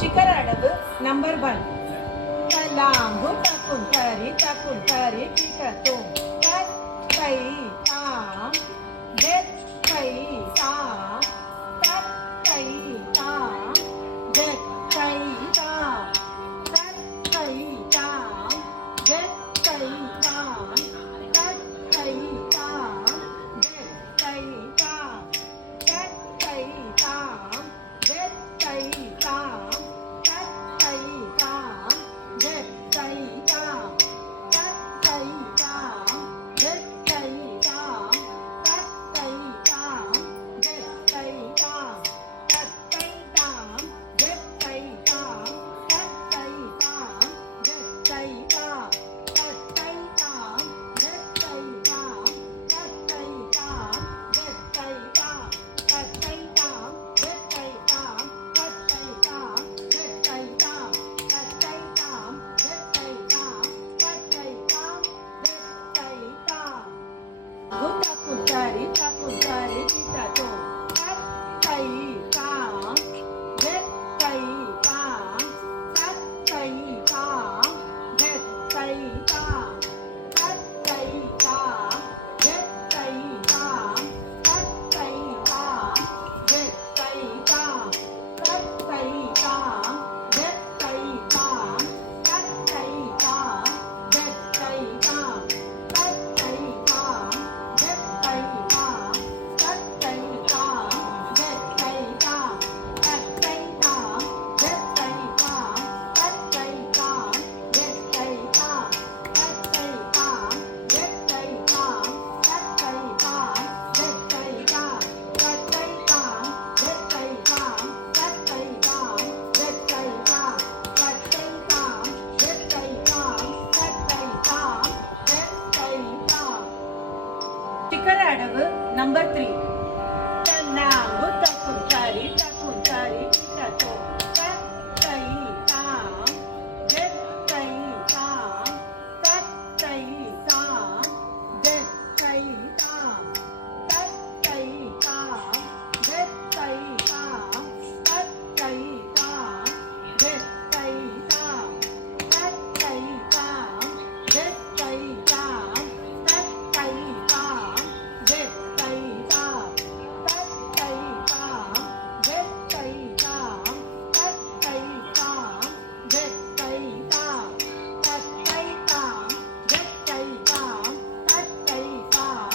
ಶಿಖರ ಅಡವು number 1. Long ಟಕುನ್ ಕರಿ ಕಿಟ ತುಂ ಕತ್ ಕೈ ತಾಂ ಗೆತ್ ಕೈ ತಾಂ ಕತ್ ಕೈ ತಾಂ ಗೆತ್ ಕೈ ತಾಂ ಕತ್ ಕೈ ತಾಂ ಗೆತ್ ಕೈ ತಾಂ ಕತ್ ಕೈ ತಾಂ ಗೆತ್ ಕೈ ತಾಂ ಕತ್ ಕೈ ತಾಂ ಗೆತ್ ಕೈ ತಾಂ ಕತ್ ಕೈ ತಾಂ ಗೆತ್ ಕೈ ತಾಂ ಕತ್ ಕೈ ತಾಂ ಗೆತ್ ಕೈ ತಾಂ ಕತ್ ಕೈ ತಾಂ ಗೆತ್ ಕೈ ತಾಂ ಕತ್ ಕೈ ತಾಂ ಗೆತ್ ಕೈ ತಾಂ ಕತ್ ಕೈ ತಾಂ ಗೆತ್ ಕೈ ತಾಂ ಕತ್ ಕೈ ತಾಂ ಗೆತ್ ಕೈ ತಾಂ ಕತ್ ಕೈ ತಾಂ ಗೆತ್ ಕೈ ತಾಂ ಕತ್ ಕೈ ತಾಂ ಗೆತ್ ಕೈ ತಾಂ ಕತ್ ಕೈ ತಾಂ ಗೆತ್ ಕೈ ತಾಂ ಕತ್ ಕೈ ತಾಂ ಗೆತ್ ಕೈ ತಾಂ ಕತ್ ಕೈ ತಾಂ ಗೆತ್ ಕೈ ತಾಂ ಗುಟಕುನ್ ಕರಿ ಕಿಟ ತುಂ ಕತ್ ಕೈ ತಾಂ ಗೆತ್ ಕೈ ತಾಂ ಕತ್ ಕೈ ತಾಂ ಗೆತ್ ಕೈ ತಾಂ ಕತ್ ಕೈ ತಾಂ ಗೆತ್ ಕೈ ತಾಂ ಕತ್ ಕೈ ತಾಂ ಗೆತ್ ಕೈ ತಾಂ ಕತ್ ಕೈ ತಾಂ ಗೆತ್ ಕೈ ತಾಂ ಕತ್ ಕೈ ತಾಂ ಗೆತ್ ಕೈ ತಾಂ ಕತ್ ಕೈ ತಾಂ ಗೆತ್ ಕೈ ತಾಂ ಕತ್ ಕೈ ತಾಂ ಗೆತ್ ಕೈ ತಾಂ ಕತ್ ಕೈ ತಾಂ ಗೆತ್ ಕೈ ತಾಂ ಕತ್ ಕೈ ತಾಂ ಗೆತ್ ಕೈ ತಾಂ ಕತ್ ಕೈ ತಾಂ ಗೆತ್ ಕೈ ತಾಂ ಕತ್ ಕೈ ತಾಂ ಗೆತ್ ಕೈ ತಾಂ ಕತ್ ಕೈ ತಾಂ ಗೆತ್ ಕೈ ತಾಂ ಕತ್ ಕೈ ತಾಂ ಗೆತ್ ಕೈ ತಾಂ ಕತ್ ಕೈ ತಾಂ ಗೆತ್ ಕೈ ತಾಂ ಕತ್ ಕೈ ತಾಂ ಗೆತ್ ಕೈ ತಾಂ ಶಿಖರ ಅಡವು ನಂಬರ್ 3. ಲಾಂಗು ಟಕುನ್ ಕರಿ ಕಿಟ ತುಂ ಕತ್ ಕೈ ತಾಂ ಗೆತ್ ಕೈ ತಾಂ ಕತ್ ಕೈ ತಾಂ ಗೆತ್ ಕೈ ತಾಂ ಕತ್ ಕೈ ತಾಂ ಗೆತ್ ಕೈ ತಾಂ ಕತ್ ಕೈ ತಾಂ ಗೆತ್ ಕೈ ತಾಂ ಕತ್ ಕೈ ತಾಂ ಗೆತ್ ಕೈ ತಾಂ ಕತ್ ಕೈ ತಾಂ ಗೆತ್ ಕೈ ತಾಂ ಕತ್ ಕೈ ತಾಂ ಗೆತ್ ಕೈ ತಾಂ ಕತ್ ಕೈ ತಾಂ ಗೆತ್ ಕೈ ತಾಂ ಕತ್ ಕೈ ತಾಂ ಗೆತ್ ಕೈ ತಾಂ ಕತ್ ಕೈ ತಾಂ ಗೆತ್ ಕೈ ತಾಂ ಕತ್ ಕೈ ತಾಂ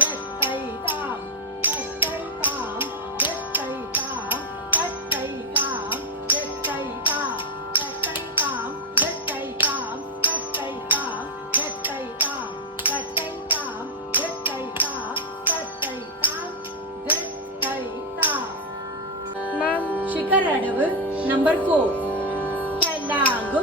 ಗೆತ್ ಕೈ ತಾಂ ಕತ್ ಕೈ ತಾಂ ಗೆತ್ ಕೈ ತಾಂ ಕತ್ ಕೈ ತಾಂ ಗೆತ್ ಕೈ ತಾಂ ಕತ್ ಕೈ ತಾಂ ಗೆತ್ ಕೈ ತಾಂ ಕತ್ ಕೈ ತಾಂ ಗೆತ್ ಕೈ ತಾಂ ಕತ್ ಕೈ ತಾಂ ಗೆತ್ ಕೈ ತಾಂ ಶಿಖರ ಅಡವು ನಂಬರ್ 4. ಲಾಂಗು